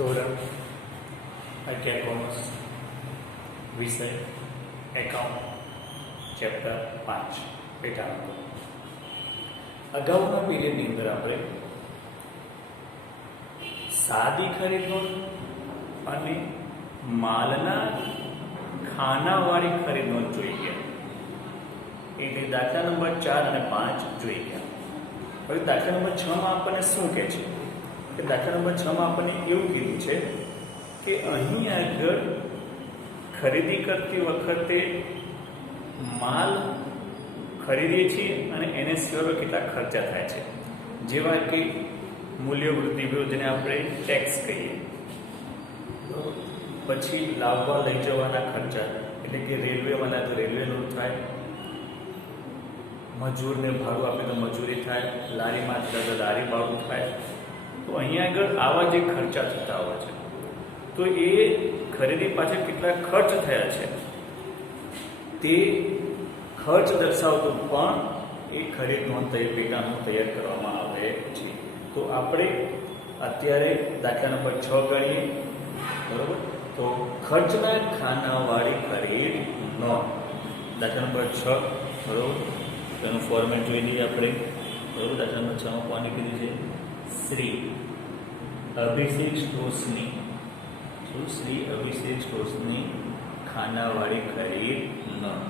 ધોરણ 11 કોમર્સ વિષય account chapter 5 પેટાંકો. અગાઉના પીરિયડની અંદર આપણે સાદી ખરીદ નોંધ અને માલના ખાનાવાળી ખરીદ નોંધ જોઈ ગયા. એટલે દાખલા નંબર 4 અને 5 જોઈ ગયા. હવે દાખલા નંબર 6 માં આપણને શું કહે છે કે દાખલા નંબર 6 માં આપણને એવું કીધું છે કે અહીં આગળ ખરીદી કરતી વખતે માલ ખરીદીએ છીએ અને એને સિવાય કેટલા ખર્ચા થાય છે, જેવા કે મૂલ્ય વૃદ્ધિ વિરુદ્ધને આપણે ટેક્સ કહીએ, પછી લાવવા લઈ જવાના ખર્ચા એટલે કે રેલવેવાળા તો રેલવેનું થાય, મજૂરને ભાડું આપે તો મજૂરી થાય, લારીમાં જતા તો લારી ભાડું થાય. તો અહીંયા આગળ આવા જે ખર્ચા થતા હોય છે તો એ ખરીદી પાછળ કેટલા ખર્ચ થયા છે તે ખર્ચ દર્શાવતું પણ એ ખરીદ નોંધ પેટાંકનું તૈયાર કરવામાં આવે છે. તો આપણે અત્યારે દાખલા નંબર 6 ગણીએ, બરોબર. તો ખર્ચના ખાનાવાળી ખરીદ નોંધ દાખલા નંબર 6, બરોબર. તેનું ફોર્મેટ જોઈ લઈએ આપણે, બરોબર. દાખલા નંબર 6 માં કોને કીધું છે? શ્રી અભિષેક સ્ટોર્સની, શ્રી અભિષેક સ્ટોર્સની ખાનાવાળી ખરીદ નોંધ.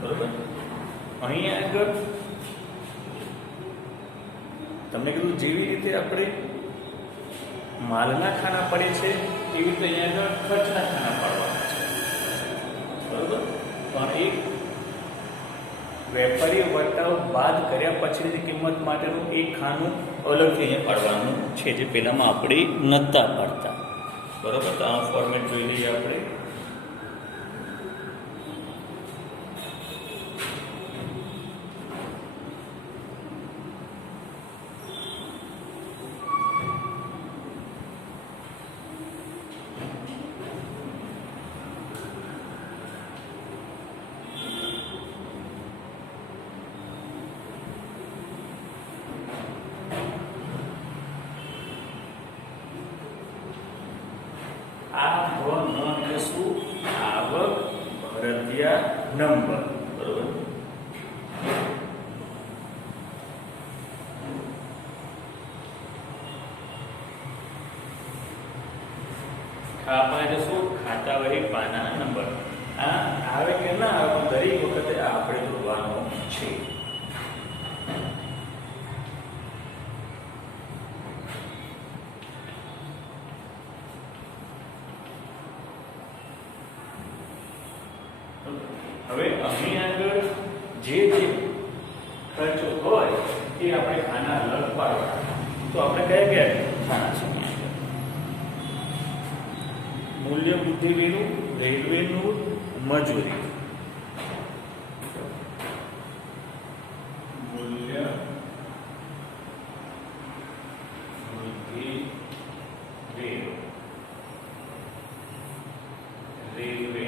બરોબર. અહીંયા આગળ તમને કીધું જેવી રીતે આપણે માલના ખાના પડે છે એવી રીતે અહીંયા આગળ ખર્ચના ખાના પાડવાના છે, બરોબર. પણ એક વેપારી વટાવ બાદ કર્યા પછીની કિંમત માટેનું એક ખાનું અલગથી અહીંયા પાડવાનું છે, જે પહેલામાં આપણે નહોતા પાડતા, બરોબર. તો આ ફોર્મેટ જોઈ લઈએ આપણે. આવક ભરતિયા નંબર, બરોબર. આપણે શું ખાતાવાળી પાના નંબર આ આવે કે ના આવે, દરેક વખતે આપણે જોવાનો છે. હવે અહીં આગળ જે ખર્ચો હોય એ આપણે ખાના અલગ પાડવાના. તો આપણે કયા કયા ખાના છે? મૂલ્ય વૃદ્ધિ વેરું, રેલવેનું, મજૂરી. મૂલ્ય વૃદ્ધિ વેરું, રેલવે,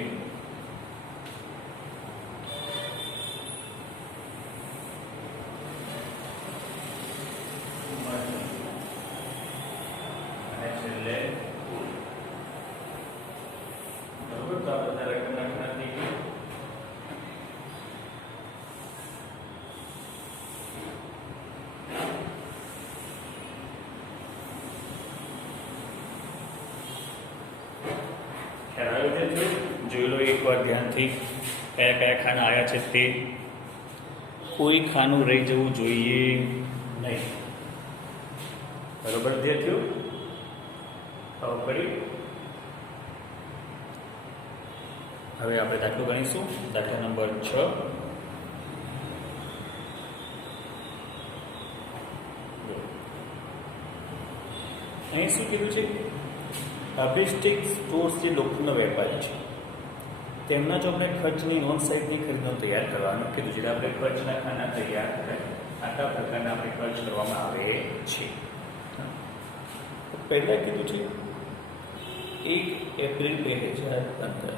જોઈ લો એકવાર ધ્યાનથી કયા કયા ખાના આવ્યા છે તે. કોઈ ખાનું રહી જવું જોઈએ નહીં, બરોબર. વિદ્યાર્થીઓ ખબર પડી? હવે આપણે દાખલો ગણીશું. દાખલા નંબર 6. અહીં શું કીધું છે? અભિષેક સ્ટોર્સ જે લોખંડનો વેપારી છે તેમના જો આપણે ખર્ચની નોંધ સહિતની ખરીદનો તૈયાર કરવાનું કીધું છે. આપણે ખર્ચના ખાના તૈયાર કરે આટલા પ્રકારના આપણે ખર્ચ કરવામાં આવે છે. પહેલાં કીધું છે 1 એપ્રિલ 2015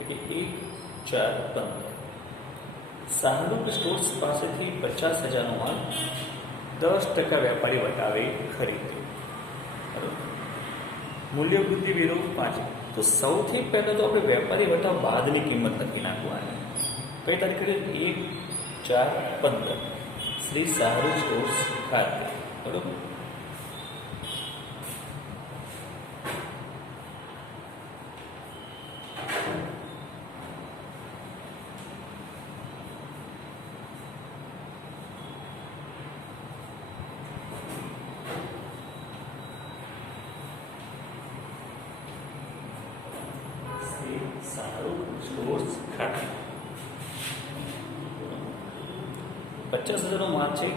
એટલે 1/4/15 સાહડુક સ્ટોર્સ પાસેથી 50,000નો માલ 10% વેપારી વટાવે ખરીદ્યો. બરાબર. મૂલ્ય વૃદ્ધિ વેરો 5. તો સૌથી પહેલાં તો આપણે વેપારી વટાવ બાદની કિંમત નક્કી નાખવાની. કઈ તારીખે? 1/4/15 શ્રી સાહડુક સ્ટોર્સ ખાતે. બરાબર. સાહડુક સ્ટોર્સ ખાતે 50,000નો માલ છે,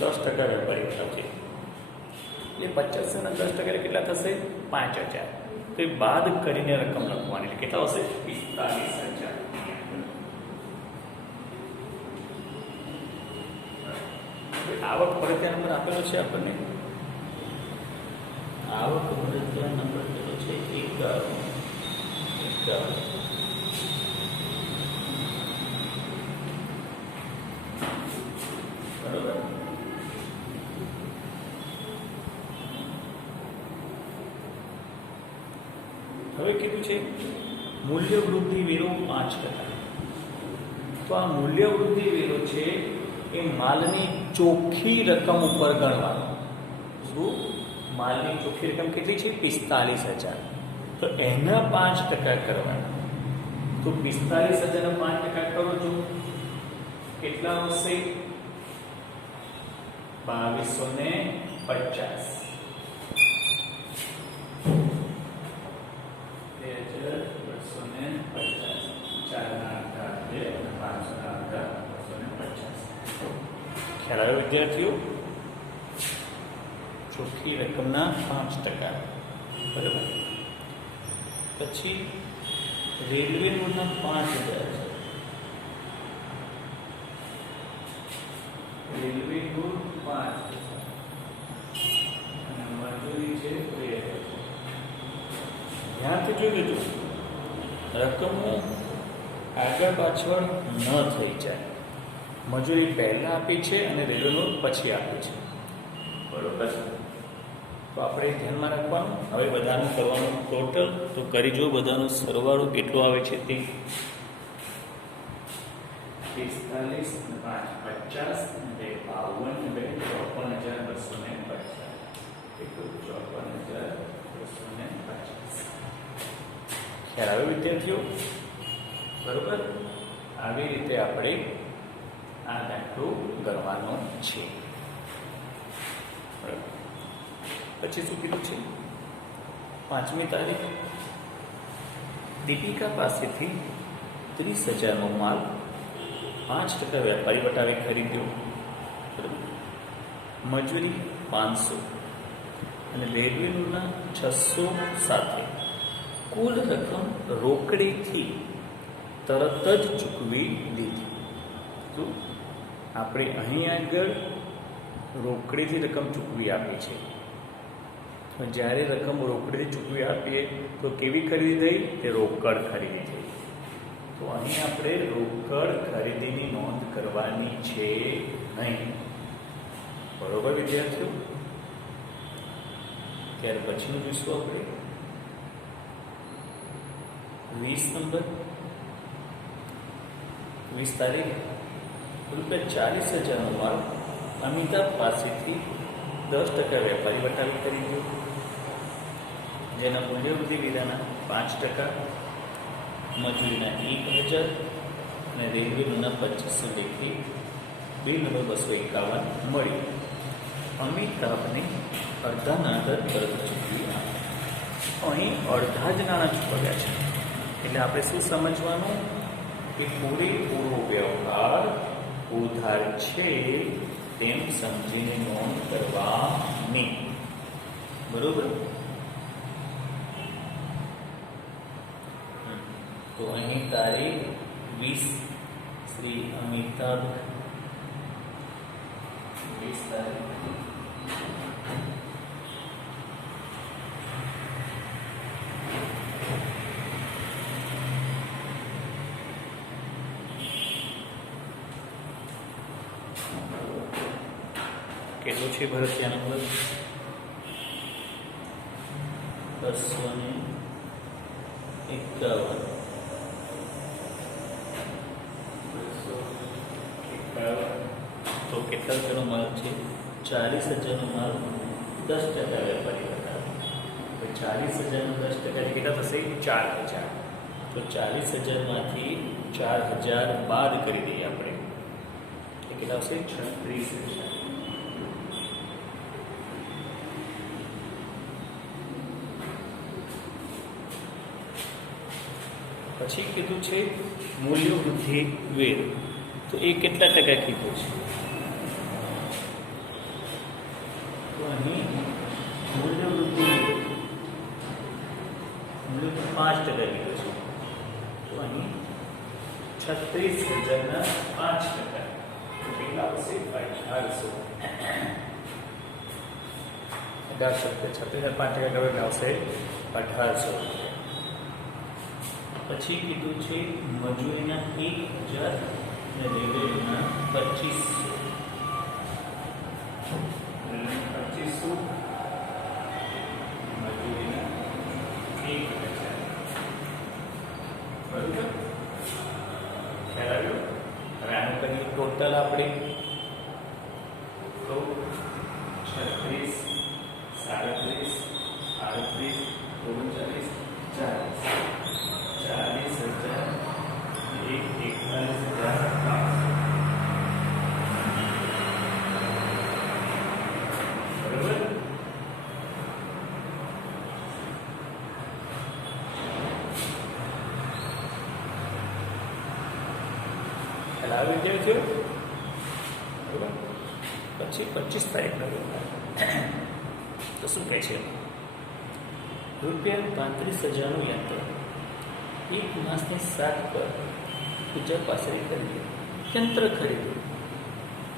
10% વેપારી વટાવ છે. એટલે 50,000 ના 10% એટલે કેટલા થશે? 5,000. તો એ બાદ કરીને રકમ લખવાની. એટલે કેટલા હશે? 45,000. આવક ફરજિયાત નંબર આપેલો છે આપણને. આવક ફરજિયાત નંબર આપેલો છે 51. બરોબર. હવે કીધું છે મૂલ્ય વૃદ્ધિ વેરો 5%. તો આ મૂલ્ય વૃદ્ધિ વેરો છે એ માલની ચોખ્ખી રકમ ઉપર ગણવાનો. શું? માલની ચોખ્ખી રકમ કેટલી છે? 45,000. તો એના 5% કરવાના. તો 45,000ના 5% કરો છો કેટલા આવશે? 2250. 2,550. ખ્યાલ આવ્યો વિદ્યાર્થીઓ? ચોખ્ખી રકમના 5%. બરાબર. પછી રેલવેના 5,000 છે. રેલવેનું 5,000 અને મજૂરી છે 2,000. ધ્યાનથી જોઈ લેજો, રકમો આગળ પાછળ ન થઈ જાય. મજૂરી પહેલાં આપી છે અને રેલવેનું પછી આપી છે. બરોબર. તો આપણે ધ્યાનમાં રાખવાનું. હવે બધાનું કરવાનું ટોટલ તો કરી જો. બધાનો સરવાળો કેટલો આવે છે તે 45 5 50 અને 52 54,250. 54,250. ખ્યાલ આવે વિદ્યાર્થીઓ? બરોબર. આવી રીતે આપણે આ દાખલો ગણવાનો છે. બરાબર. પછી શું કીધું છે? 5મી તારીખ દીપિકા પાસેથી 30,000નો માલ 5% વેપારી વટાવે ખરીદ્યો. મજૂરી 500 અને રેલવેના 600 સાથે કુલ રકમ રોકડીથી તરત જ ચૂકવી દીધી. તો આપણે અહીં આગળ રોકડીથી રકમ ચૂકવી આપી છે. જ્યારે રકમ રોકડીથી ચૂકવી આપીએ તો કેવી ખરીદી થઈ? તે રોકડ ખરીદી થઈ. તો અહીં આપણે રોકડ ખરીદીની નોંધ કરવાની છે નહીં. બરોબર વિદ્યાર્થીઓ? ત્યાર પછીનું જોઈશું આપણે 20 નંબર. 20 તારીખ ₹40,000નો માલ અમિતાભ પાસેથી 10% વેપારી વટાવી ખરીદ્યો. જેના મૂલ્યવૃદ્ધિ વેરાના 5%, મજૂરીના 1,000 અને રેલવેના 2,500 લેખી બિલ નંબર 251 મળી. અમિતાભને અડધા નાણાં તરત ચૂકવી આપ્યા. અહીં અડધા જ નાણાં ચૂકવ્યા છે. એટલે આપણે શું સમજવાનું કે પૂરેપૂરો વ્યવહાર ઉધાર છે તેમ સમજીને નોંધ કરવાની. બરોબર? તો અહીં તારીખ 20 શ્રી અમિતાભ 20 તારીખ કેટલું છે ભરતિયા નંબર 251 તો કેટલા રૂપિયાનો માલ છે 40,000નો માલ 10% વેપારી બતાવે તો 40,000 નો 10% કેટલા થશે 4,000 તો 40,000માંથી 4,000 બાદ કરી દઈએ આપણે એ કેટલા આવશે 36,000 પછી કીધું છે મૂલ્ય વૃદ્ધિ વેર તો એ કેટલા ટકા કીધું છે તો અહીં મૂલ્ય વૃદ્ધિ મૂલ્ય 5% કીધું છે તો અહીં 36,000ના 5% તો કેટલા આવશે 1800 5% કરવાને આવશે 1800 પછી કીધું છે મજૂરીના 1,000 અને રેલવેના 2,500 મજૂરીના 1,000 બરાબર ખ્યાલ આવ્યો હવે આનું કરીએ ટોટલ આપણે તો 36 37 38 39 વિદ્યાર્થીઓ પછી 25 તારીખનો તો શું કહે છે ₹35,000નું યંત્ર એક માસની 7 પર પૂજા પાસે ખરીદ્યું યંત્ર ખરીદ્યું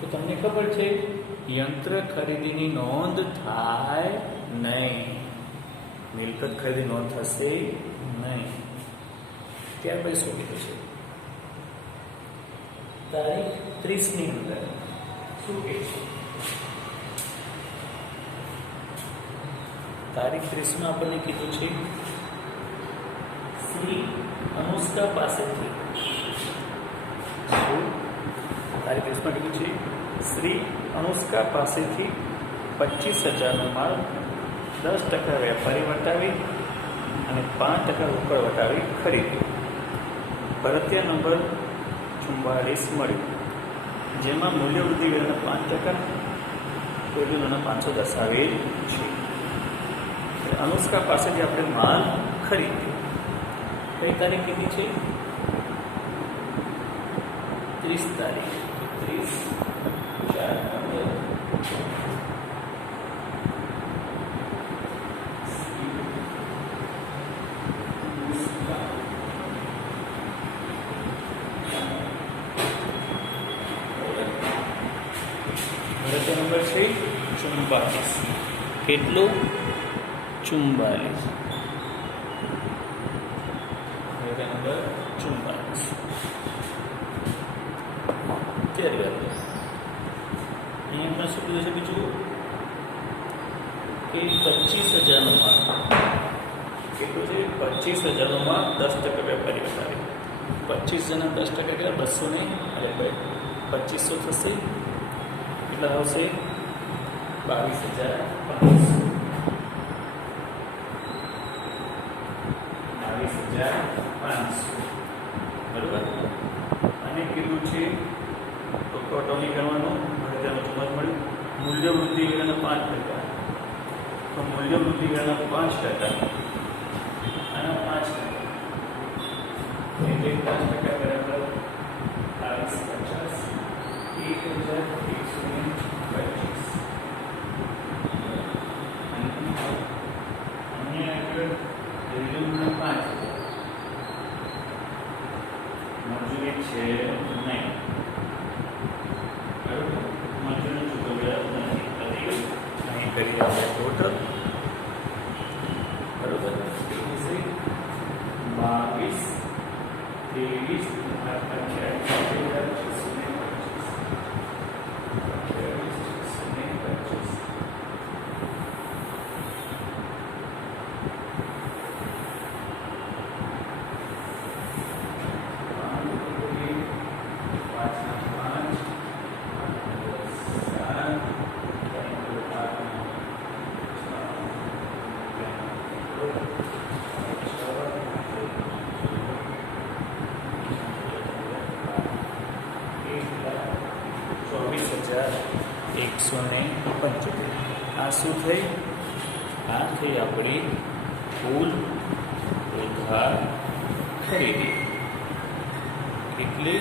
તો તમને ખબર છે યંત્ર ખરીદીની નોંધ થાય નહીં મિલકત ખરીદી નોંધ થશે નહીં ત્યાર પછી શું કીધું છે તારીખ 30ની અંદર શું કહે છે તારીખ 30માં આપણને કીધું છે શ્રી અનુષ્કા પાસેથી તારીખ 30માં કીધું છે શ્રી અનુષ્કા પાસેથી 25,000નો માલ 10% વેપારી વટાવી અને 5% રોકડ વટાવી ખરીદ્યો ભરતિયા નંબર 44 મળ્યું જેમાં મૂલ્ય વૃદ્ધિ વેરના 5% કોઈના 500 દર્શાવેલ છે અનુષ્કા પાસેથી આપણે માલ ખરીદ્યો કઈ તારીખ કીધી છે 30 તારીખ 30/4 નંબર છે 44 કેટલું 44 નંબર 44 ત્યારે અહીંયા શું કીધું છે બીજું કે 25,000નો માલ કેટલું છે 25,000નો માલ 10% વેપારી બતાવે 25,000ના 10% કેટલા 200 ને અરે ભાઈ 2500 થશે કેટલા આવશે 22,500 બરોબર અને કીધું છે તો ટોટલી કરવાનું ભરતિયાનું કિંમત મળ્યું મૂલ્ય વૃદ્ધિ વેરાના 5% તો મૂલ્ય વૃદ્ધિ વેરાના 5% આના 5% એટલે 5% બરાબર 22,125 મજૂરી છે નહીં કરીએ આપણે ટોટલ, બરોબર. 22, 23, 24,175. આ શું થઈ? આ થઈ આપણી કુલ ઉધાર ખરીદી. કેટલી?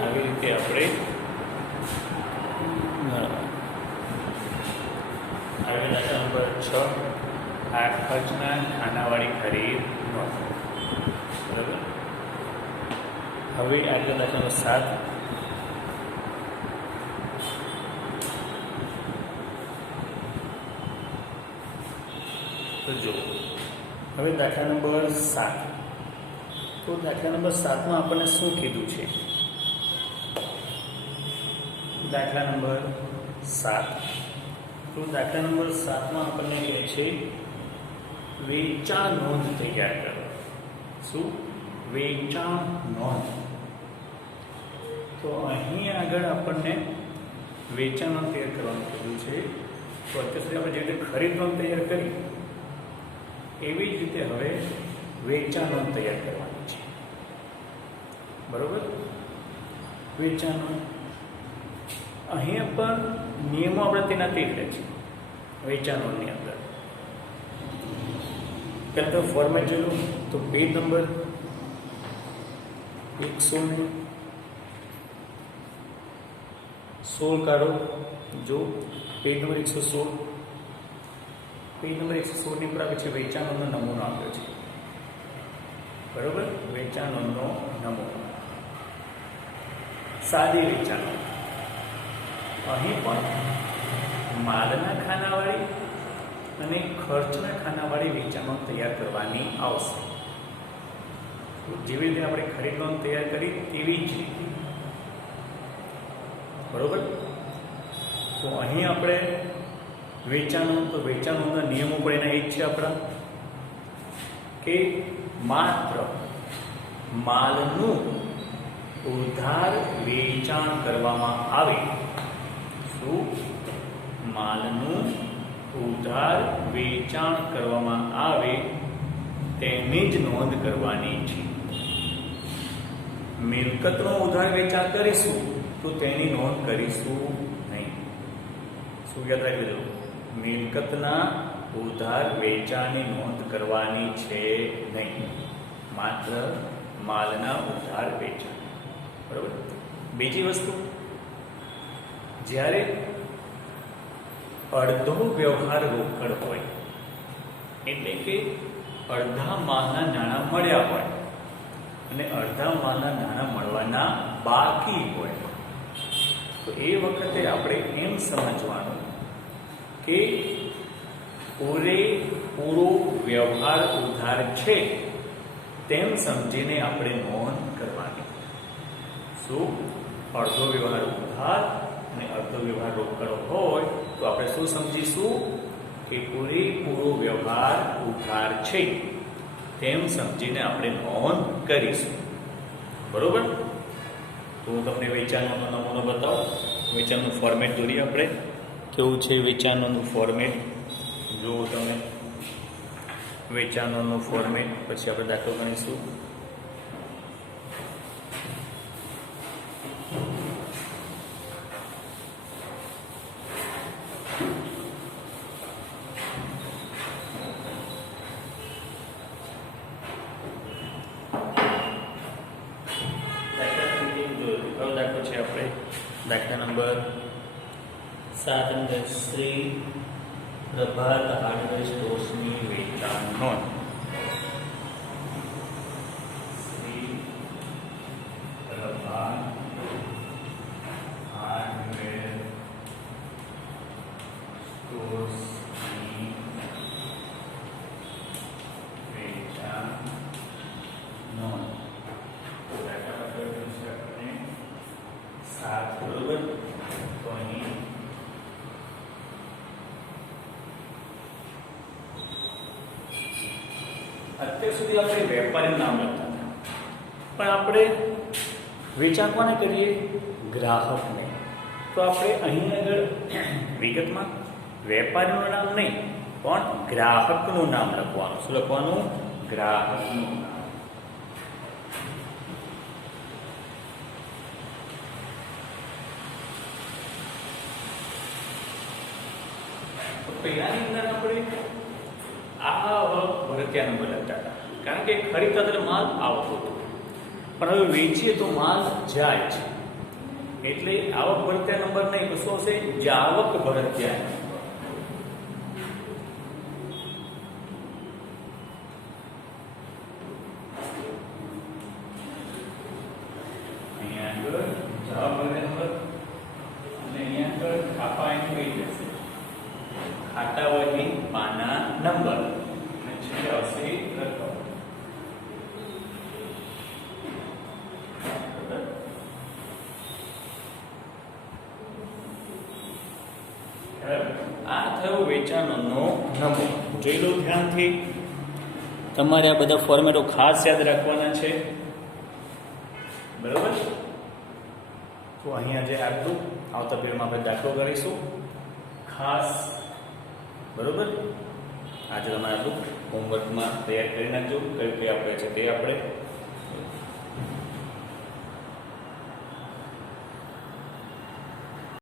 આવી રીતે આપણે આગળ દાખલા નંબર 6 આ ખર્ચના ખાનાવાળી ખરીદ નોંધ. બરાબર. હવે આગળ દાખલા નંબર 7 તો જો હવે દાખલા નંબર 7 તો દાખલા નંબર 7 માં આપણને શું કીધું છે? દાખલા નંબર 7 તો દાખલા નંબર 7 માં આપણને કહે છે વેચાણ નોંધ તૈયાર કરો. શું? વેચાણ નોંધ. તો અહીં આગળ આપણને વેચાણ નોંધ તૈયાર કરવાનું કીધું છે. તો અત્યાર સુધી આપણે જે રીતે ખરીદ નોંધ તૈયાર કરી એવી જ રીતે હવે વેચાણ નોંધ તૈયાર કરવાની છે. બરોબર. વેચાણ નોંધ અહીંયા પણ નિયમો આપણે તેના તે છે વેચાણ નોંધની અંદર. પહેલાં તો ફોર્મેટ જોયું તો પેજ નંબર 116 કાઢો. જો પેજ નંબર 116 પેજ નંબર 116 ની ઉપર આવે છે વેચાણ નોંધનો નમૂનો આપ્યો છે. બરોબર. વેચાણ નોંધનો નમૂનો સાદી વેચાણ નોંધ. અહીં પણ માલના ખાનાવાળી અને ખર્ચના ખાનાવાળી વેચાણ નોંધ તૈયાર કરવાની આવશે. જેવી રીતે આપણે ખરીદ નોંધ તૈયાર કરી તેવી જ રીતે, બરોબર. તો અહીં આપણે વેચાણ નોંધ, તો વેચાણ નોંધના નિયમો પણ એના એ જ છે આપણા, કે માત્ર માલનું ઉધાર વેચાણ કરવામાં આવે. શું? માલનું ઉધાર વેચાણ કરવામાં આવે તેની જ નોંધ કરવાની છે. મિલકતનું ઉધાર વેચાણ કરીશું તો તેની નોંધ કરીશું નહીં. શું યાદ રાખી લો? મિલકતના ઉધાર વેચાણની નોંધ કરવાની છે નહીં, માત્ર માલના ઉધાર વેચાણ. બરોબર. બીજી વસ્તુ, જ્યારે અડધો વ્યવહાર રોકડ હોય, એટલે કે અડધા માલના નાણાં મળ્યા હોય અને અડધા માલના નાણાં મળવાના બાકી હોય, તો એ વખતે આપણે એમ સમજવાનું કે પૂરેપૂરો વ્યવહાર ઉધાર છે તેમ સમજીને આપણે નોંધ કરવાની. શું? અડધો વ્યવહાર ઉધાર અને અડધો વ્યવહાર રોકડ હોય તો આપણે શું સમજીશું? કે પૂરેપૂરો વ્યવહાર ઉધાર છે તેમ સમજીને આપણે નોંધ કરીશું. બરોબર. તો હું તમને વેચાણનો નમૂનો બતાવું. વેચાણનું ફોર્મેટ દોરીએ આપણે. કેવું છે વેચાણનું ફોર્મેટ? જો તમે વેચાણનું ફોર્મેટ, પછી આપણે દાખલો ગણીશું. દાખલો છે આપણે દાખલા નંબર 7 અંદર શ્રી પ્રભાત હાર્ડવેર સ્ટોર્સની વેચાણ નોંધ. શ્રી પ્રભાત હાર્ડવેર સ્ટોર્સની વેચાણ નોંધ. બરોબર. તો અહીં અત્યાર સુધી આપણે વેપારીનું નામ લખતા હતા, પણ આપણે વેચાણ કોને કરીએ? ગ્રાહકને. તો આપણે અહીં આગળ વિગતમાં વેપારીનું નામ નહીં પણ ગ્રાહકનું નામ લખવાનું. શું લખવાનું? ગ્રાહકનું નામ. પહેલાની અંદર આપણે આવક ભરતિયા નંબર લખતા હતા, કારણ કે ખરીદતા ત્યારે માલ આવતો હતો, પણ હવે વેચીએ તો માલ જાય છે, એટલે આવક ભરતિયા નંબર નહીં તો શું હશે? જાવક ભરતિયા નંબર. અહીંયા આગળ જાવક ભરતિયા નંબર અને અહીંયા આગળ ખાપા એનું કહી જશે ખાતા વહી પાના નંબર અને છેલ્લે આવશે રકમ. આ થયો વેચાણનો નમૂનો. જોઈ લો ધ્યાનથી. તમારે આ બધા ફોર્મેટો ખાસ યાદ રાખવાના છે. બરોબર. તો અહીંયા જે આટલું આવતા પીરિયડમાં આપણે દાખલો કરીશું ખાસ. બરોબર. આજે તમારે આટલું હોમવર્કમાં તૈયાર કરી નાખજો. કયું કઈ આપણે છે તે આપણે